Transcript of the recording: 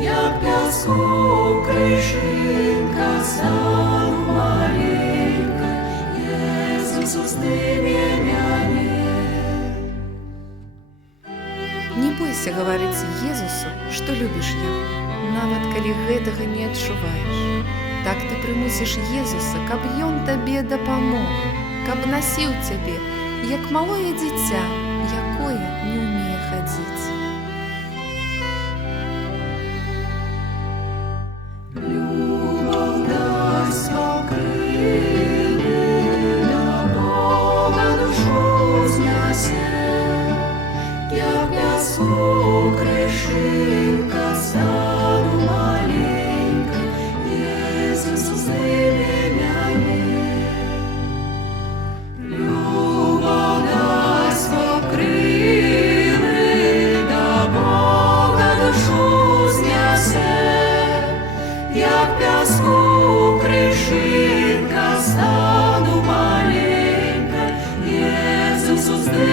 Як пяску крышинка стану маленькой, Иисус усты меня нет. Не бойся говорить Езусу, што любіш яго, нават калі гэтага не адчуваеш. Так ты прымусіш Езуса, каб ён табе дапамог, каб насіў цябе, як малое дзіця, якое не ўмее хадзіць. Любовь дасть покрыли, до Бога душу снесе, як пяску крышинка стану маленькой, Иисус узри меня нет. Любовь дасть покрыли, до Бога душу снесе, як пяску крышинка стану маленькой, Иисус узри